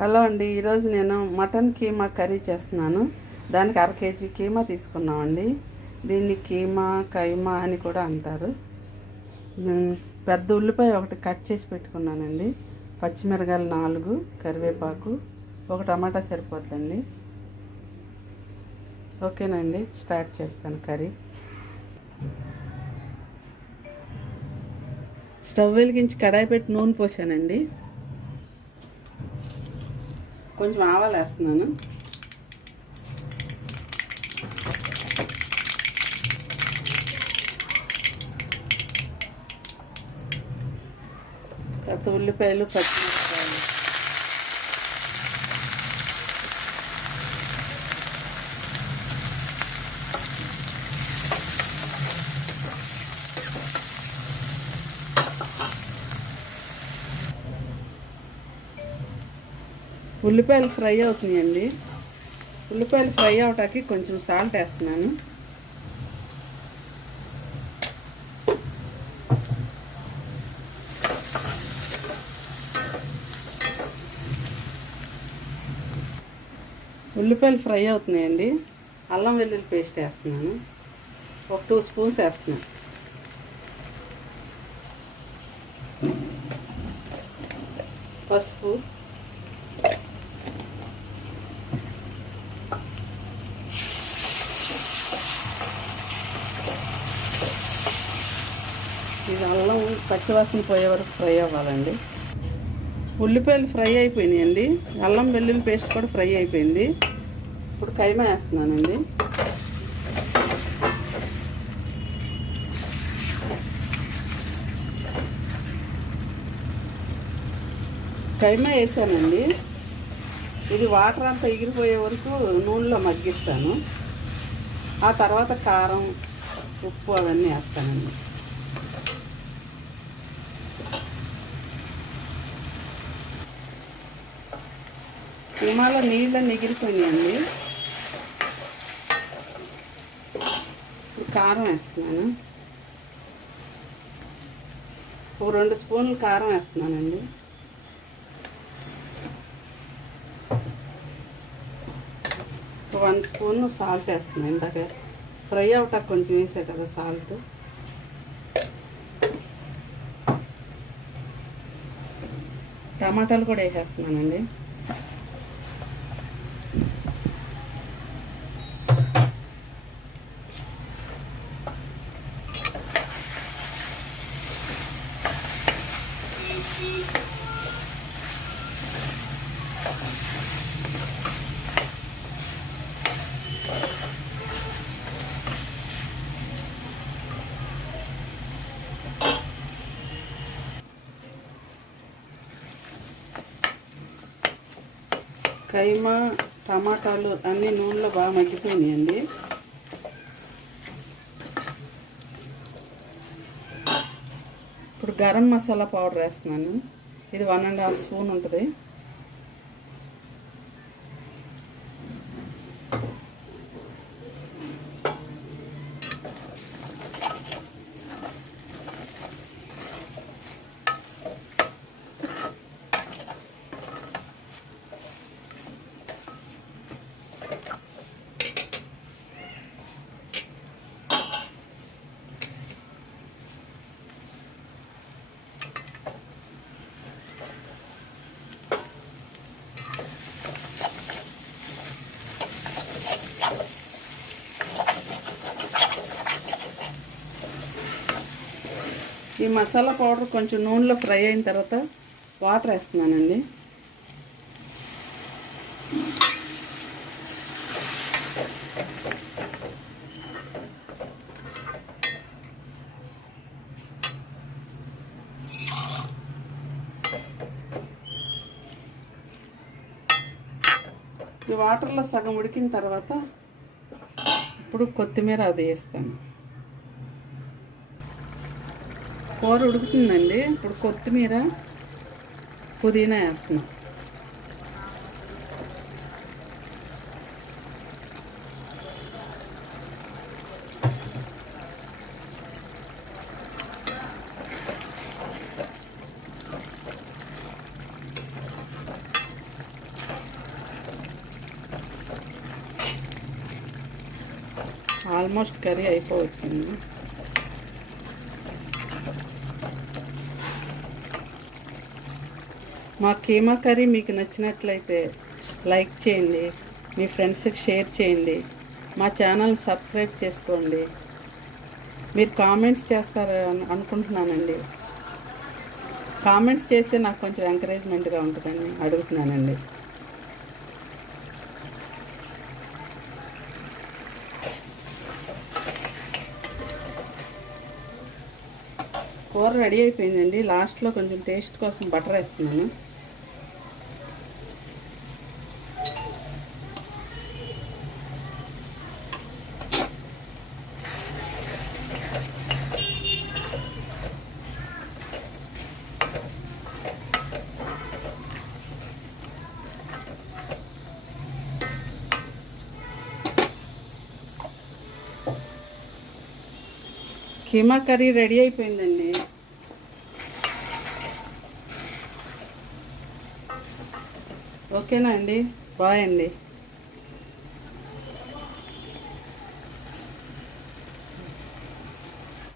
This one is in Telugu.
హలో అండి, ఈరోజు నేను మటన్ కీమా కర్రీ చేస్తున్నాను. దానికి 1/2 కేజీ కీమా తీసుకున్నామండి. దీన్ని కీమా కైమా అని కూడా అంటారు. పెద్ద ఉల్లిపాయ ఒకటి కట్ చేసి పెట్టుకున్నానండి. పచ్చిమిరకాయలు 4, కరివేపాకు, ఒక టమాటా సరిపోతుందండి. ఓకేనండి, స్టార్ట్ చేస్తాను కర్రీ. స్టవ్ వెలిగించి కడాయి పెట్టి నూనె పోసానండి. కొంచెం ఆవాలు వేస్తున్నాను. తర్వాత ఉల్లిపాయలు, పచ్చిమిరపకాయలు, ఉల్లిపాయలు ఫ్రై అవుతున్నాయండి. ఉల్లిపాయలు ఫ్రై అవటానికి కొంచెం సాల్ట్ వేస్తున్నాను. ఉల్లిపాయలు ఫ్రై అవుతున్నాయండి. అల్లం వెల్లుల్లి పేస్ట్ వేస్తున్నాను. ఒక 2 స్పూన్స్ వేస్తున్నాను. పసుపు, ఇది అల్లం పచ్చివాసన పోయే వరకు ఫ్రై అవ్వాలండి. ఉల్లిపాయలు ఫ్రై అయిపోయినాయండి. అల్లం వెల్లుల్లి పేస్ట్ కూడా ఫ్రై అయిపోయింది. ఇప్పుడు కైమా వేస్తున్నానండి. కైమా వేసానండి. ఇది వాటర్ అంతా ఎగిరిపోయే వరకు నూనెలో మగ్గిస్తాను. ఆ తర్వాత కారం, ఉప్పు అవన్నీ వేస్తానండి. కీమాలో నీళ్ళని ఎగిరిపోయినాయండి. కారం వేస్తున్నాను. ఒక 2 స్పూన్లు కారం వేస్తున్నానండి. ఒక 1 స్పూన్ సాల్ట్ వేస్తున్నాను. ఇందాక ఫ్రై అవటానికి కొంచెం వేసా కదా సాల్ట్. టమాటాలు కూడా వేసేస్తున్నానండి. కైమా, టమాటాలు అన్నీ నూనెలో బాగా మగ్గిపోయినాయండి. ఇప్పుడు గరం మసాలా పౌడర్ వేస్తున్నాను. ఇది 1½ స్పూన్ ఉంటుంది. ఈ మసాలా పౌడర్ కొంచెం నూనెలో ఫ్రై అయిన తర్వాత వాటర్ వేస్తున్నానండి. ఈ వాటర్లో సగం ఉడికిన తర్వాత ఇప్పుడు కొత్తిమీర అది వేస్తాను. కూర ఉడుకుతుందండి. ఇప్పుడు కొత్తిమీర, పుదీనా వేస్తున్నాం. ఆల్మోస్ట్ కర్రీ అయిపోవచ్చింది. మా కీమా కర్రీ మీకు నచ్చినట్లయితే లైక్ చేయండి, మీ ఫ్రెండ్స్కి షేర్ చేయండి, మా ఛానల్ సబ్స్క్రైబ్ చేసుకోండి. మీరు కామెంట్స్ చేస్తారు అనుకుంటున్నానండి. కామెంట్స్ చేస్తే నాకు కొంచెం ఎంకరేజ్మెంట్గా ఉంటుందని అడుగుతున్నానండి. కూర రెడీ అయిపోయిందండి. లాస్ట్లో కొంచెం టేస్ట్ కోసం బటర్ వేస్తున్నాను. కీమా కర్రీ రెడీ అయిపోయిందండి. ఓకేనా అండి? బాయ్ అండి.